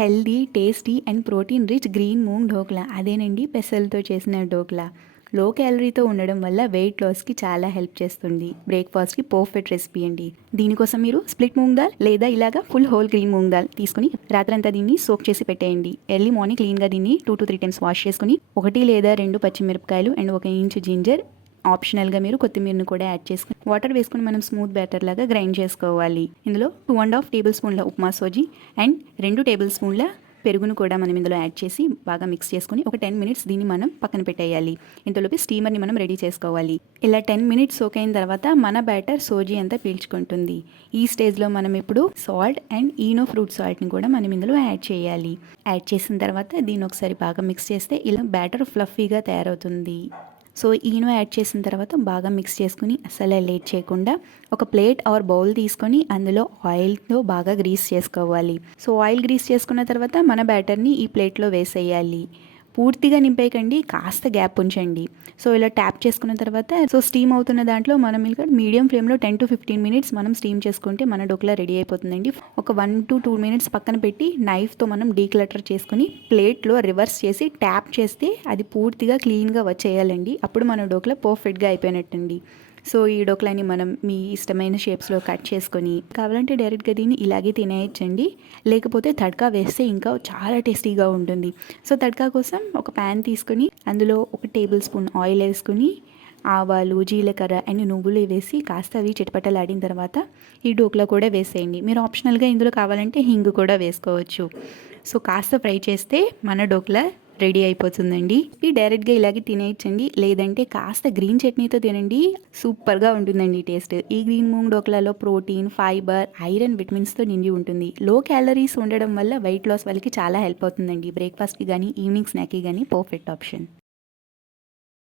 Healthy, tasty and protein rich green moong dhokla. అదేనండి పెసలతో చేసిన ఢోక్లా. లో క్యాలరీతో ఉండడం వల్ల వెయిట్ లాస్కి చాలా హెల్ప్ చేస్తుంది. బ్రేక్ఫాస్ట్కి పర్ఫెక్ట్ రెసిపీ అండి. దీనికోసం మీరు స్ప్లిట్ మూంగ్ దాల్ లేదా ఇలాగా full whole green moong dal తీసుకుని రాత్రంతా దీన్ని సోక్ చేసి పెట్టేయండి. ఎర్లీ మార్నింగ్ క్లీన్గా దీన్ని 2 to 3 times వాష్ చేసుకుని 1 లేదా 2 పచ్చిమిరపకాయలు అండ్ 1 ఇంచు జింజర్, ఆప్షనల్గా మీరు కొత్తిమీరను కూడా యాడ్ చేసుకుని వాటర్ వేసుకుని మనం స్మూత్ బ్యాటర్ లాగా గ్రైండ్ చేసుకోవాలి. ఇందులో 2.5 టేబుల్ స్పూన్ల ఉప్మా సోజీ అండ్ 2 టేబుల్ స్పూన్ల పెరుగును కూడా మనం ఇందులో యాడ్ చేసి బాగా మిక్స్ చేసుకుని ఒక 10 minutes దీన్ని మనం పక్కన పెట్టేయాలి. ఇంతలోపు స్టీమర్ని మనం రెడీ చేసుకోవాలి. ఇలా 10 minutes సోక్ అయిన తర్వాత మన బ్యాటర్ సోజీ అంతా పీల్చుకుంటుంది. ఈ స్టేజ్లో మనం ఇప్పుడు సాల్ట్ అండ్ ఈనో ఫ్రూట్ సాల్ట్ని కూడా మనం ఇందులో యాడ్ చేయాలి. యాడ్ చేసిన తర్వాత దీన్ని ఒకసారి బాగా మిక్స్ చేస్తే ఇలా బ్యాటర్ ఫ్లఫీగా తయారవుతుంది. సో ఈనో యాడ్ చేసిన తర్వాత బాగా మిక్స్ చేసుకుని అసలు లేట్ చేయకుండా ఒక ప్లేట్ ఆర్ బౌల్ తీసుకొని అందులో ఆయిల్తో బాగా గ్రీస్ చేసుకోవాలి. సో ఆయిల్ గ్రీస్ చేసుకున్న తర్వాత మన బ్యాటర్ని ఈ ప్లేట్లో వేసేయాలి. పూర్తిగా నింపేయకండి, కాస్త గ్యాప్ ఉంచండి. సో ఇలా ట్యాప్ చేసుకున్న తర్వాత స్టీమ్ అవుతున్న దాంట్లో మనం ఇలా మీడియం ఫ్లేమ్లో 10 to 15 minutes మనం స్టీమ్ చేసుకుంటే మన డోక్లా రెడీ అయిపోతుందండి. ఒక 1 to 2 minutes పక్కన పెట్టి నైఫ్తో మనం డీక్లటర్ చేసుకుని ప్లేట్లో రివర్స్ చేసి ట్యాప్ చేస్తే అది పూర్తిగా క్లీన్గా వచ్చేయాలండి. అప్పుడు మన డోక్లా పర్ఫెక్ట్గా అయిపోయినట్టండి. సో ఈ డోక్లాని మనం మీ ఇష్టమైన షేప్స్లో కట్ చేసుకొని కావాలంటే డైరెక్ట్గా దీన్ని ఇలాగే తినేయచ్చండి. లేకపోతే తడ్కా వేస్తే ఇంకా చాలా టేస్టీగా ఉంటుంది. సో తడ్కా కోసం ఒక ప్యాన్ తీసుకొని అందులో 1 టేబుల్ స్పూన్ ఆయిల్ వేసుకుని ఆవాలు, జీలకర్ర అండ్ నువ్వులు వేసి కాస్త అవి చిటపటలాడిన తర్వాత ఈ డోక్లా కూడా వేసేయండి. మీరు ఆప్షనల్గా ఇందులో కావాలంటే హింగు కూడా వేసుకోవచ్చు. సో కాస్త ఫ్రై చేస్తే మన డోక్లా రెడీ అయిపోతుందండి. ఈ డైరెక్ట్గా ఇలాగే తినేయచ్చండి, లేదంటే కాస్త గ్రీన్ చట్నీతో తినండి, సూపర్గా ఉంటుందండి టేస్ట్. ఈ గ్రీన్ మూంగ్ డోక్లాలో ప్రోటీన్, ఫైబర్, ఐరన్, విటమిన్స్తో నిండి ఉంటుంది. లో క్యాలరీస్ ఉండడం వల్ల వెయిట్ లాస్ వాళ్ళకి చాలా హెల్ప్ అవుతుందండి. బ్రేక్ఫాస్ట్కి కానీ ఈవినింగ్ స్నాక్కి కానీ పర్ఫెక్ట్ ఆప్షన్.